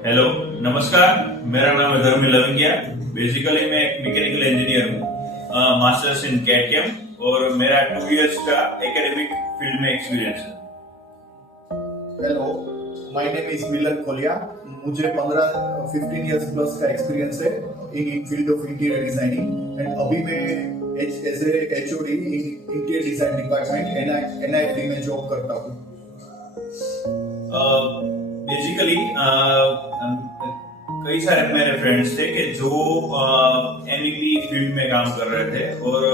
Hello, नमस्कार। मेरा नाम है धर्मी लवंगिया। बेसिकली मैं एक मैकेनिकल इंजीनियर हूँ, मास्टर्स इन कैड और मेरा 2 इयर्स का एकेडमिक फील्ड में एक्सपीरियंस है। Hello, my name is Milan Kolia. मुझे 15 इयर्स प्लस का एक्सपीरियंस है in field of interior designing and अभी मैं as a HOD in interior design department NIT में जॉब करता हूँ। बेसिकली कई सारे मेरे फ्रेंड्स थे कि जो एमईपी फील्ड में काम कर रहे थे और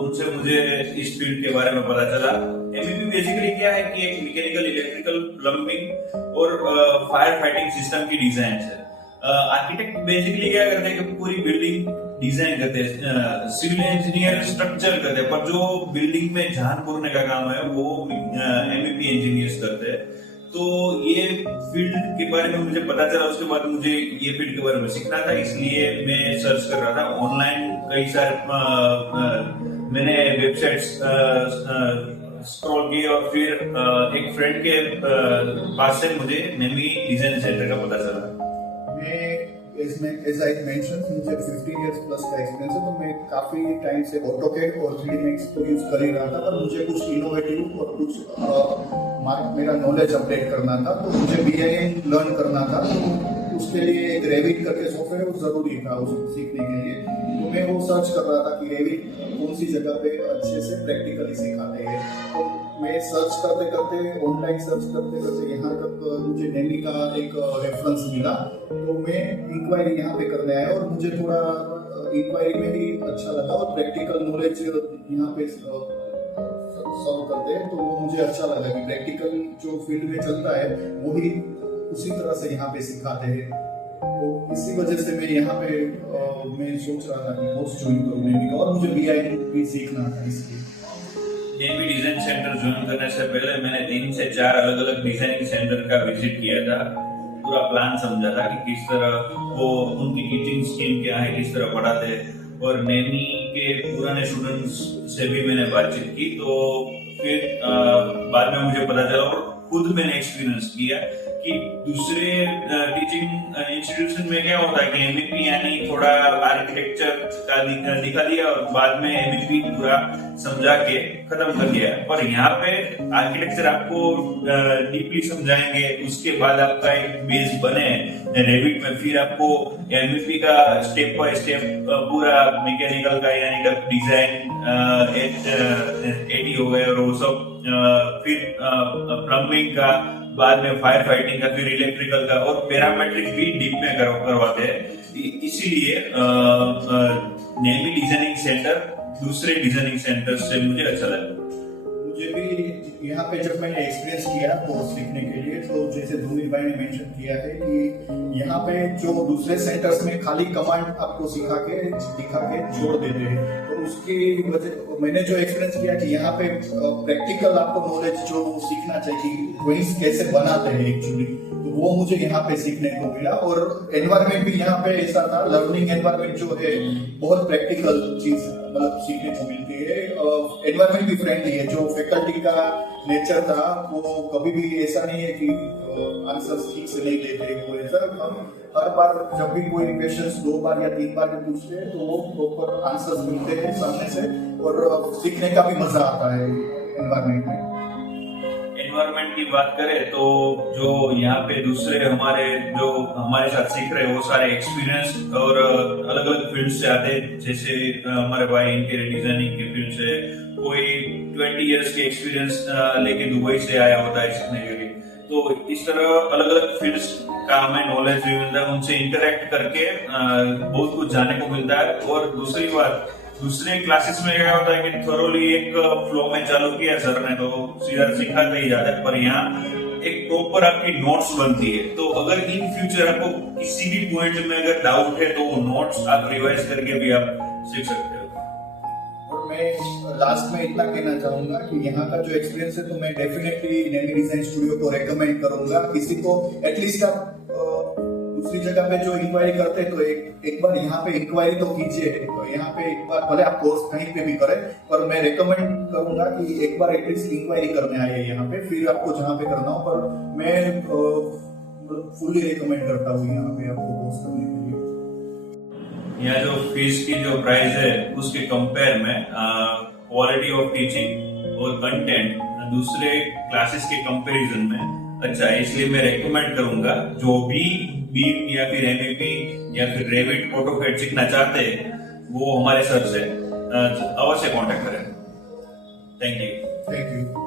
उनसे मुझे इस फील्ड के बारे में पता चला। एमईपी बेसिकली क्या है कि एक मैकेनिकल, इलेक्ट्रिकल, प्लम्बिंग और फायर फाइटिंग सिस्टम की डिजाइन है। आर्किटेक्ट बेसिकली क्या करते हैं कि पूरी बिल्डिंग डिजाइन करते हैं, सिविल इंजीनियर स्ट्रक्चर करते हैं, पर जो बिल्डिंग में जान पुरने का काम है वो एमईपी इंजीनियर्स करते हैं। तो ये फील्ड के बारे में मुझे पता चला, उसके बाद मुझे ये फील्ड के बारे में सीखना था, इसलिए मैं सर्च कर रहा था ऑनलाइन। कई सारे मैंने वेबसाइट्स स्क्रॉल किए और फिर एक फ्रेंड के पास से मुझे नेमी डिजाइन सेंटर का पता चला। As I mentioned, मुझे 15 इयर्स प्लस का एक्सपीरियंस है, तो मैं काफी टाइम से ऑटोकैड और 3D Max को यूज कर ही रहा था, पर मुझे कुछ इनोवेटिव और कुछ मेरा नॉलेज अपडेट करना था, तो मुझे BIM लर्न करना था। तो उसके लिए एक रेविट करके सॉफ्टवेयर जरूरी था उसको सीखने के लिए। तो मैं वो सर्च कर रहा था कि रेविट कौन सी जगह पे अच्छे से प्रैक्टिकली सिखाते हैं। तो मैं सर्च करते करते, ऑनलाइन सर्च करते करते यहाँ तक मुझे नेमी का एक रेफरेंस मिला, तो मैं इंक्वायरी यहाँ पे करने आया और मुझे थोड़ा इंक्वायरी में भी अच्छा लगा और प्रैक्टिकल नॉलेज यहाँ पे सर्व करते हैं, तो वो मुझे अच्छा लगा कि प्रैक्टिकल जो फील्ड में चलता है वही उसी तरह से यहाँ पे सिखाते हैं। तो इसी वजह से मैं यहाँ पे मैं सोच रहा था कि कोर्स ज्वाइन करूँ नेमी का, और मुझे BIM भी सीखना था इसलिए। नेमी डिजाइन सेंटर ज्वाइन करने से पहले मैंने 3 से 4 अलग अलग डिजाइनिंग सेंटर का विजिट किया था। पूरा प्लान समझा था कि किस तरह वो, उनकी टीचिंग स्कीम क्या है, किस तरह पढ़ाते हैं, और नेमी के पुराने स्टूडेंट्स से भी मैंने बातचीत की। तो फिर बाद में मुझे पता चला और खुद मैंने एक्सपीरियंस किया कि दूसरे टीचिंग इंस्टीट्यूशन में क्या होता है कि एमईपी यानी थोड़ा आर्किटेक्चर का दिखा दिया और बाद में एमईपी पूरा समझा के खत्म कर दिया। पर यहाँ पे आर्किटेक्चर आपको डीपली समझाएंगे, उसके बाद आपका एक बेस बने रेविट में, फिर आपको एमईपी का स्टेप बाय स्टेप पूरा मैकेनिकल का यानी डक्ट डिजाइन, एटी हो गए और वो सब, फिर प्लम्बिंग का, बाद में फायर फाइटिंग का, फिर इलेक्ट्रिकल का और पैरामेट्रिक भी डीप में करवाते हैं। इसीलिए नेमी डिजाइनिंग सेंटर दूसरे डिजाइनिंग सेंटर से मुझे अच्छा लगा। मुझे भी यहाँ पे जब मैंने एक्सपीरियंस किया कोर्स सीखने के लिए, तो जैसे धूमिल भाई ने मेंशन किया है कि यहाँ पे जो दूसरे सेंटर्स में खाली कमांड आपको दिखा के छोड़ देते हैं, तो उसकी वजह मैंने जो एक्सपीरियंस किया कि यहाँ पे प्रैक्टिकल आपको नॉलेज जो सीखना चाहिए वही कैसे बनाते हैं एक्चुअली, तो वो मुझे यहाँ पे सीखने को मिला। और एनवायरमेंट भी यहाँ पे ऐसा था, लर्निंग एनवायरमेंट जो है बहुत प्रैक्टिकल चीज मतलब सीखने को मिलती है। एनवायरमेंट भी फ्रेंडली है, जो फैकल्टी का नेचर था वो कभी भी ऐसा नहीं है कि आंसर्स ठीक से नहीं देते। वो ऐसा हम हर बार जब भी कोई क्वेश्चंस 2 बार या 3 बार भी पूछते हैं तो वो प्रॉपर आंसर्स मिलते हैं सामने से, और सीखने का भी मजा आता है एनवायरमेंट में। एनवायरमेंट की बात करें तो जो यहाँ पे दूसरे जो हमारे साथ सीख रहे हैं वो सारे एक्सपीरियंस और अलग अलग फील्ड से आते हैं। जैसे हमारे भाई इंटीरियर डिजाइनिंग के फील्ड से, कोई 20 इयर्स के एक्सपीरियंस लेके दुबई से आया होता है सीखने के लिए। तो इस तरह अलग अलग फील्ड्स का हमें नॉलेज भी मिलता है, उनसे इंटरेक्ट करके बहुत कुछ जानने को मिलता है। और दूसरी बात, दूसरे क्लासेस में क्या होता है कि थोरोली एक फ्लो में चालू किया सर ने तो सीधा सिखाते ही जाता है, पर यहाँ एक प्रॉपर आपकी नोट्स बनती है। तो अगर इन फ्यूचर आपको किसी भी पॉइंट में अगर डाउट है तो वो नोट्स आप रिवाइज करके भी आप सीख सकते हो। और मैं लास्ट में इतना कहना चाहूंगा कि यहाँ का जो एक्सपीरियंस है तो मैं डेफिनेटली नेमी डिजाइन स्टूडियो को रेकमेंड करूंगा। किसी को एटलीस्ट आप दूसरी जगह पे जो इंक्वायरी करते हैं तो एक बार यहाँ पे इंक्वायरी तो कीजिए। तो यहाँ पे एक बार भले आप कोर्स कहीं पे भी करें, पर मैं रेकमेंड करूंगा कि एक बार एटलीस्ट इंक्वायरी करने आइए यहाँ पे, फिर आपको जहाँ पे करना हो। पर मैं फुल्ली रिकमेंड करता हूँ यहाँ पे आपको कोर्स करने के लिए। यहाँ जो फीस की जो प्राइस है उसके कंपेयर में क्वालिटी ऑफ टीचिंग और कंटेंट दूसरे क्लासेस के कंपैरिजन में अच्छा है, इसलिए मैं रेकमेंड करूंगा जो भी बीम या फिर एमईपी या फिर रेविट ऑटोकैड सीखना चाहते हैं वो हमारे सर से अवश्य कांटेक्ट करें। Thank you. Thank you.